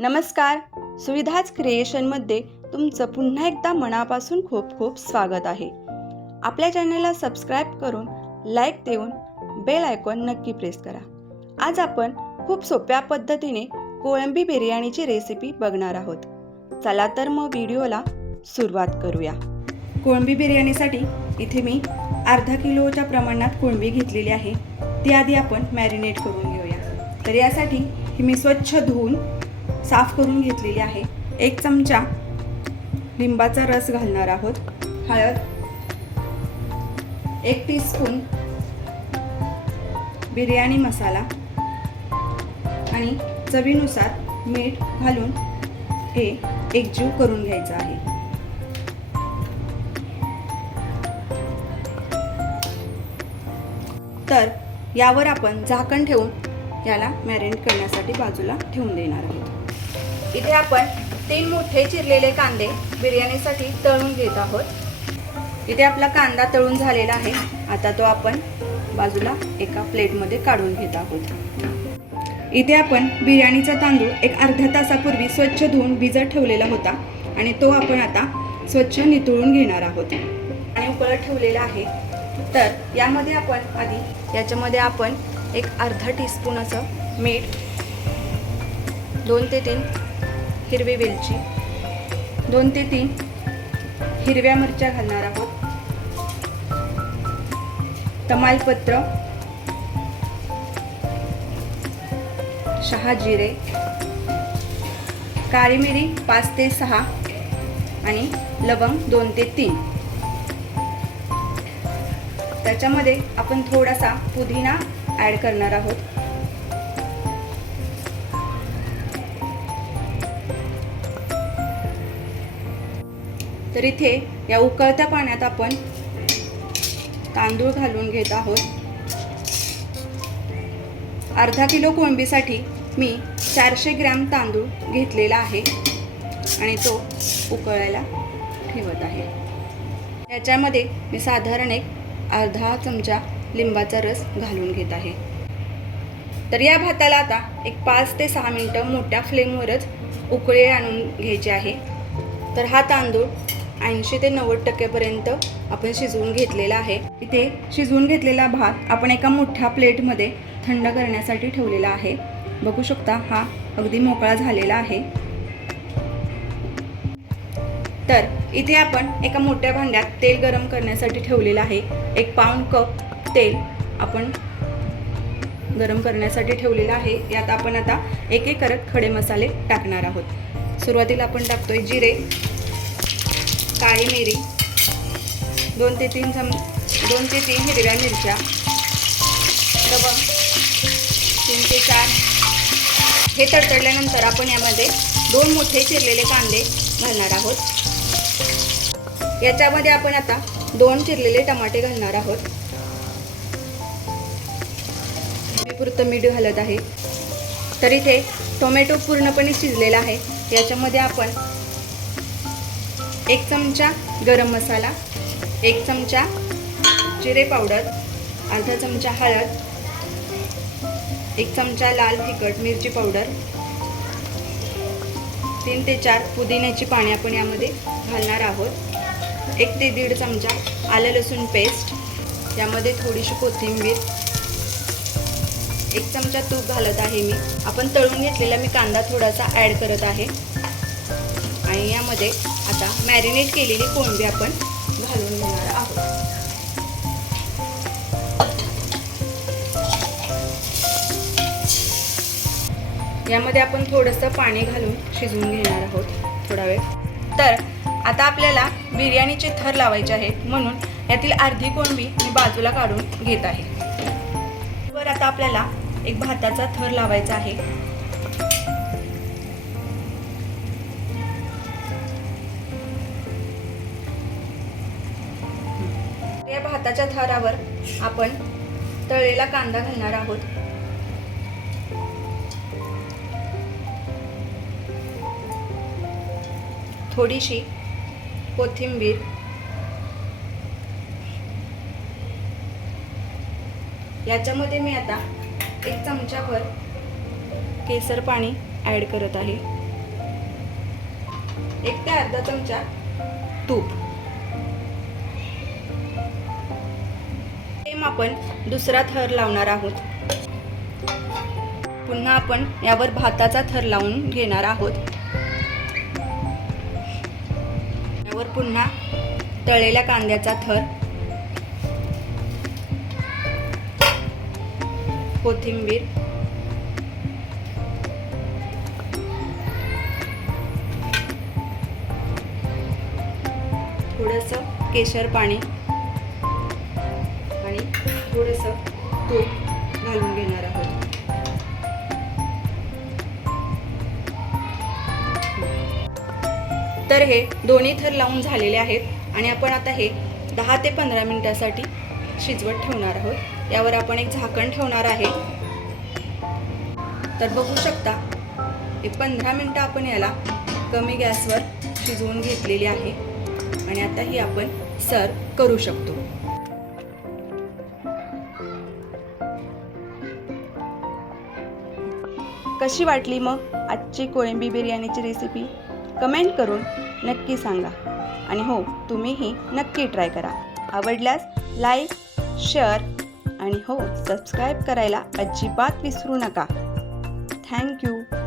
नमस्कार. सुविधाच क्रिएशनमध्ये तुमचं पुन्हा एकदा मनापासून खूप खूप स्वागत आहे. आपल्या चॅनलला सबस्क्राईब करून लाईक देऊन बेल आयकॉन नक्की प्रेस करा. आज आपण खूप सोप्या पद्धतीने कोळंबी बिर्याणीची रेसिपी बघणार आहोत. चला तर मग व्हिडिओला सुरुवात करूया. कोळंबी बिर्याणीसाठी इथे मी अर्धा किलोच्या प्रमाणात कोळंबी घेतलेली आहे. ती आधी आपण मॅरिनेट करून घेऊया. तर यासाठी ही मी स्वच्छ धुवून साफ करून घेतलेली आहे. एक चमचा लिंबाचा रस घालणार आहोत. हळद. एक टीस्पून बिर्याणी मसाला. आणि चवीनुसार मीठ घालून हे एकजीव करून घ्यायचं आहे. तर यावर आपण झाकण ठेवून याला मॅरिनेट करण्यासाठी बाजूला ठेवून देणार आहोत. इथे आपण तीन मोठे चिरलेले कांदे बिर्याणीसाठी तळून घेत आहोत. इथे आपला कांदा तळून झालेला आहे. आता तो आपण बाजूला एका प्लेटमध्ये काढून घेत आहोत. इथे आपण बिर्याणीचा तांदूळ एक अर्ध्या तासापूर्वी स्वच्छ धुवून भिजत ठेवलेला होता आणि तो आपण आता स्वच्छ नितळून घेणार आहोत. आणि उकळत ठेवलेला आहे. तर यामध्ये आपण आधी याच्यामध्ये आपण एक अर्धा टीस्पून असं मीठ दोन ते तीन हिरवी वेलची. दोन ते तीन. हिरव्या मिरच्या घालणार आहोत. तमालपत्र. शहा जिरे. काळी मिरी पाच ते सहा. आणि लवंग दोन ते तीन. त्याच्यामध्ये आपण थोडासा पुदिना ॲड करणार आहोत. तर इथे या उकळत्या पाण्यात आपण तांदूळ घालून घेत आहोत. अर्धा किलो कोळंबीसाठी मी चारशे ग्रॅम तांदूळ घेतलेला आहे आणि तो उकळायला ठेवत आहे. याच्यामध्ये मी साधारण एक अर्धा चमचा लिंबाचा रस घालून घेत आहे. तर या भाताला आता एक पाच ते सहा मिनटं मोठ्या फ्लेमवरच उकळी आणून घ्यायचे आहे. तर हा तांदूळ ऐंशी ते नव्वद टक्केपर्यंत आपण शिजवून घेतलेला आहे. इथे शिजवून घेतलेला भात आपण एका मोठ्या प्लेटमध्ये थंड करण्यासाठी ठेवलेला आहे. बघू शकता हा अगदी मोकळा झालेला आहे. तर इथे आपण एका मोठ्या भांड्यात तेल गरम करण्यासाठी ठेवलेलं आहे. एक पाऊण कप तेल आपण गरम करण्यासाठी ठेवलेलं आहे. यात आपण आता एक एक करत खडे मसाले टाकणार आहोत. सुरुवातीला आपण टाकतोय जिरे. काळी मिरी. दोन ते तीन चम दोन ते तीन हिरव्या मिरच्या. लवंग तीन ते चार. हे तडतडल्यानंतर आपण यामध्ये दोन मोठे चिरलेले कांदे घालणार आहोत. याच्यामध्ये आपण आता दोन चिरलेले टमाटे घालणार आहोत. मी पुरतं मीठ घालत आहे. तर इथे टोमॅटो पूर्णपणे शिजलेला आहे. याच्यामध्ये आपण एक चमचा गरम मसाला एक चमचा जिरे पावडर अर्धा चमचा हळद एक चमचा लाल तिखट मिरची पावडर तीन ते चार पुदिन्याची पाने आपण यामध्ये घालणार आहोत. एक ते दीड चमचा आलं लसूण पेस्ट यामध्ये थोडीशी कोथिंबीर एक चमचा तूप घालत आहे मी. आपण तळून घेतलेला मी कांदा थोडासा ॲड करत आहे. आणि यामध्ये आता मॅरिनेट केलेली कोळंबी आपण घालून घेणार आहोत. यामध्ये आपण थोडंसं पाणी घालून शिजवून घेणार आहोत थोडा वेळ. तर आता आपल्याला बिर्याणीचे थर लावायचे आहेत म्हणून यातील अर्धी कोंबी मी बाजूला काढून घेत आहे. वर आता आपल्याला एक भाताचा थर लावायचा आहे. या भाताच्या थरावर आपण तळलेला कांदा घालणार आहोत. थोडीशी कोथिंबीर. याच्यामध्ये मी आता एक चमचाभर केसर पाणी ॲड करत आहे. एक ते अर्धा चमचा तूप. आपण दुसरा थर लावणार आहोत. पुन्हा आपण यावर भाताचा थर लावून घेणार आहोत. यावर पुन्हा तळलेल्या कांद्याचा थर कोथिंबीर थोडंसं केशर पाणी थोडंसं तूप घालून घेणार आहोत. तर हे दोन्ही थर लावून झालेले आहेत आणि आपण आता हे दहा ते पंधरा मिनिटासाठी शिजवत ठेवणार आहोत. यावर आपण एक झाकण ठेवणार आहे. तर बघू शकता एक पंधरा मिनटं आपण याला कमी गॅसवर शिजवून घेतलेली आहे आणि आता ही आपण सर्व करू शकतो. कशी वाटली मग आजची कोळंबी बिर्याणीची रेसिपी कमेंट करून नक्की सांगा. आणि हो तुम्हीही नक्की ट्राय करा. आवडल्यास लाईक शेअर आणि हो सबस्क्राईब करायला अजिबात विसरू नका. थँक्यू